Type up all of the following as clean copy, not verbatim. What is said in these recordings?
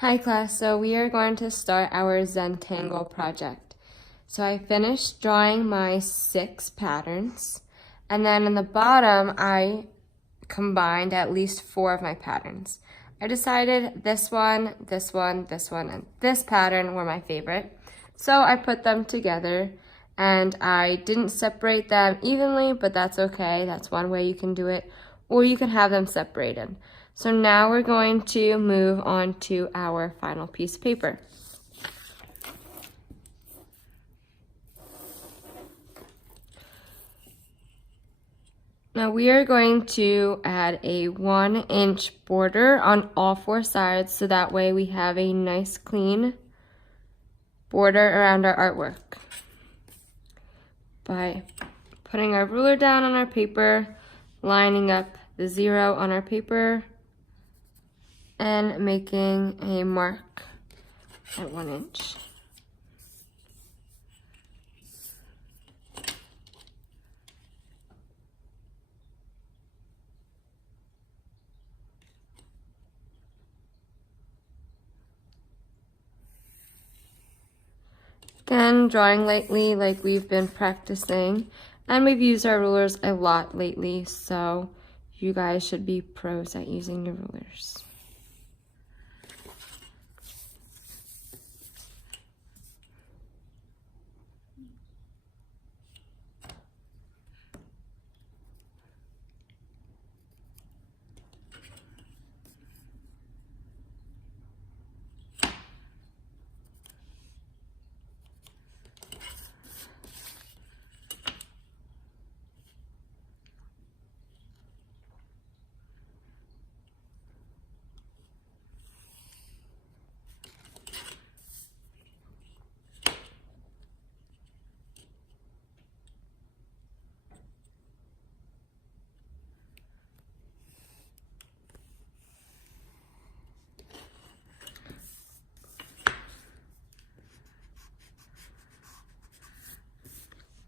Hi class, so we are going to start our Zentangle project. So I finished drawing my 6 patterns, and then in the bottom I combined at least 4 of my patterns. I decided this one, this one, this one, and this pattern were my favorite. So I put them together and I didn't separate them evenly, but that's okay. That's one way you can do it, or you can have them separated. So now we're going to move on to our final piece of paper. Now we are going to add a 1-inch border on all 4 sides, so that way we have a nice clean border around our artwork. By putting our ruler down on our paper, lining up the 0 on our paper, and making a mark at 1 inch. Again, drawing lightly like we've been practicing, and we've used our rulers a lot lately, so you guys should be pros at using your rulers.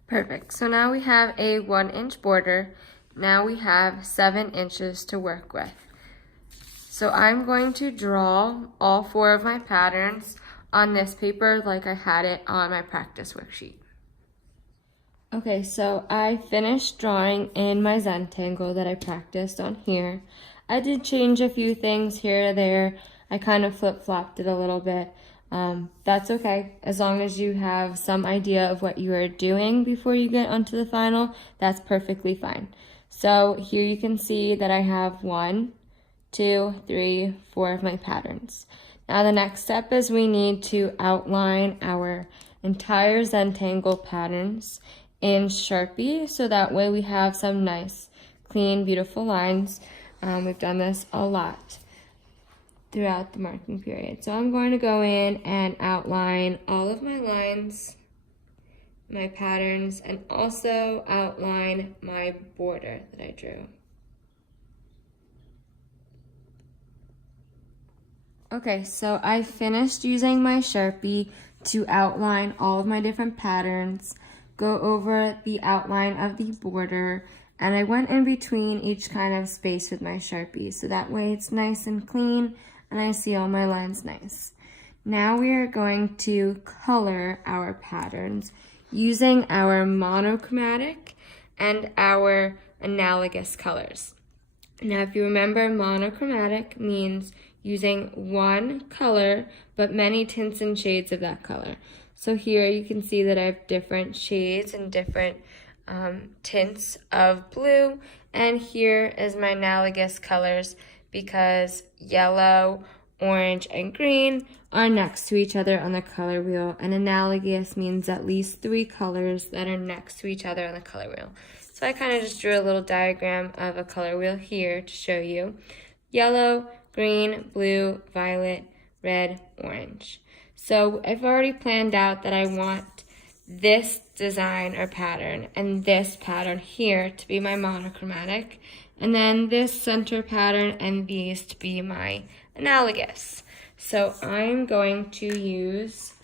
Perfect. So now we have a 1-inch border. Now we have 7 inches to work with. So I'm going to draw all 4 of my patterns on this paper like I had it on my practice worksheet. Okay, so I finished drawing in my Zentangle that I practiced on here. I did change a few things here or there. I kind of flip-flopped it a little bit. That's okay, as long as you have some idea of what you are doing before you get onto the final, that's perfectly fine. So here you can see that I have 1, 2, 3, 4 of my patterns. Now the next step is we need to outline our entire Zentangle patterns in Sharpie, so that way we have some nice, clean, beautiful lines. We've done this a lot throughout the marking period. So I'm going to go in and outline all of my lines, my patterns, and also outline my border that I drew. Okay, so I finished using my Sharpie to outline all of my different patterns, go over the outline of the border, and I went in between each kind of space with my Sharpie, so that way it's nice and clean and I see all my lines nice. Now we are going to color our patterns using our monochromatic and our analogous colors. Now if you remember, monochromatic means using one color but many tints and shades of that color. So here you can see that I have different shades and different tints of blue, and here is my analogous colors because yellow, orange, and green are next to each other on the color wheel, and analogous means at least 3 colors that are next to each other on the color wheel. So I kind of just drew a little diagram of a color wheel here to show you. Yellow, green, blue, violet, red, orange. So I've already planned out that I want this design or pattern and this pattern here to be my monochromatic, and then this center pattern and these to be my analogous. So I'm going to use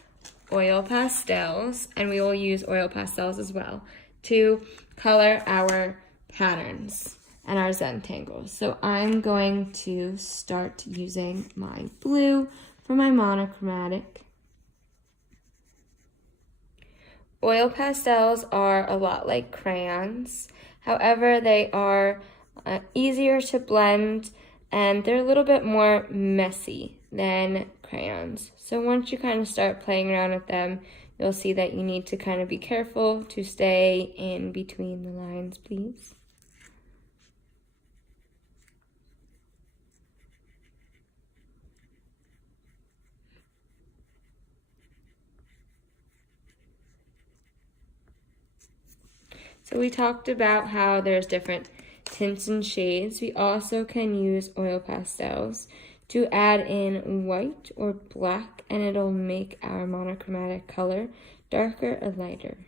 oil pastels, and we will use oil pastels as well, to color our patterns. and our Zentangles. So I'm going to start using my blue for my monochromatic. Oil pastels are a lot like crayons. However, they are easier to blend and they're a little bit more messy than crayons. So once you kind of start playing around with them, you'll see that you need to kind of be careful to stay in between the lines, please. So we talked about how there's different tints and shades. We also can use oil pastels to add in white or black, and it'll make our monochromatic color darker or lighter.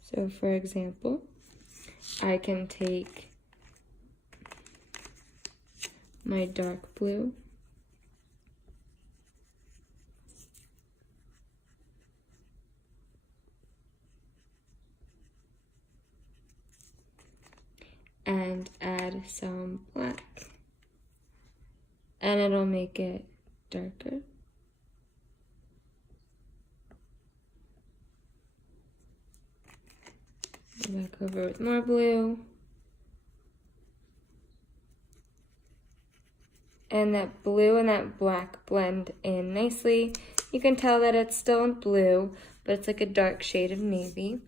So for example, I can take my dark blue and add some black, and it'll make it darker. Go back over with more blue. And that blue and that black blend in nicely. You can tell that it's still blue, but it's like a dark shade of navy.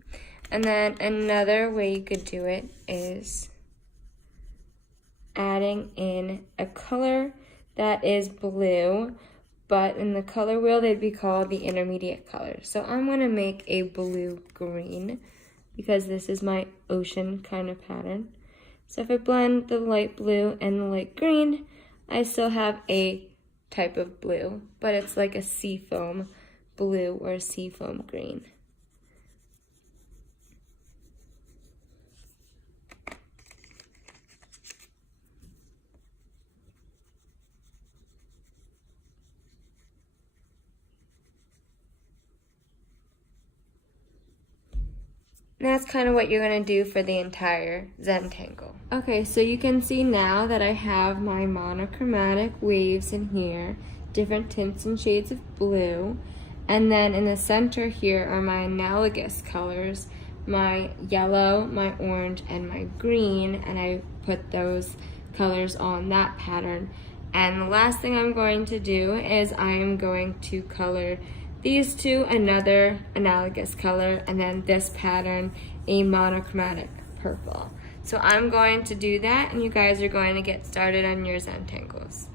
And then another way you could do it is adding in a color that is blue, but in the color wheel they'd be called the intermediate colors. So I'm going to make a blue-green because this is my ocean kind of pattern. So if I blend the light blue and the light green, I still have a type of blue, but it's like a seafoam blue or a seafoam green. And that's kind of what you're going to do for the entire Zentangle. Okay, so you can see now that I have my monochromatic waves in here, different tints and shades of blue. And then in the center here are my analogous colors, my yellow, my orange, and my green. And I put those colors on that pattern. And the last thing I'm going to do is I am going to color these two another analogous color, and then this pattern a monochromatic purple. So I'm going to do that, and you guys are going to get started on your Zentangles.